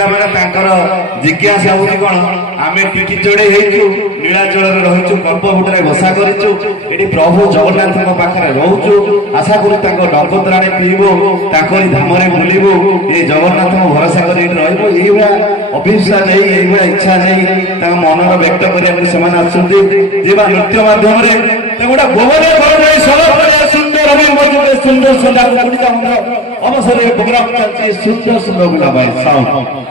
ପିଲାମାନେ ତାଙ୍କର ଜିଜ୍ଞାସା ହଉଛି କଣ ଆମେ ପିଠି ଚଢେଇ ହେଇଛୁ ନୀଳାଚଳରେ ରହିଛୁ କଳ୍ପବୃକ୍ଷରେ ବସା କରିଛୁ ଏଠି ପ୍ରଭୁ ଜଗନ୍ନାଥଙ୍କ ପାଖରେ ରହୁଛୁ ଆଶା କରୁ ତାଙ୍କ ଡଙ୍କତରାଣୀ ପିଇବୁ ତାଙ୍କରି ଧାମରେ ବୁଲିବୁ ଏ ଜଗନ୍ନାଥଙ୍କ ଭରସା କରି ଏଠି ରହିବୁ ଏଇଭଳିଆ ଅଭିପ୍ସା ନେଇ ଏଇଭଳିଆ ଇଚ୍ଛା ନେଇ ତାଙ୍କ ମନର ବ୍ୟକ୍ତ କରିବାକୁ ସେମାନେ ଆସୁଛନ୍ତି ଯିବା ନୃତ୍ୟ ମାଧ୍ୟମରେ ଗୋଟେ ଗୋବର ସୁନ୍ଦର ସୁନ୍ଦର ସନ୍ଧ୍ୟା ଅବସରରେ ପ୍ରୋଗ୍ରାମ ଚାଲିଛି ସୁନ୍ଦର ସୁନ୍ଦର ଗୁଲାବାଇ ସାଉଣ୍ଡ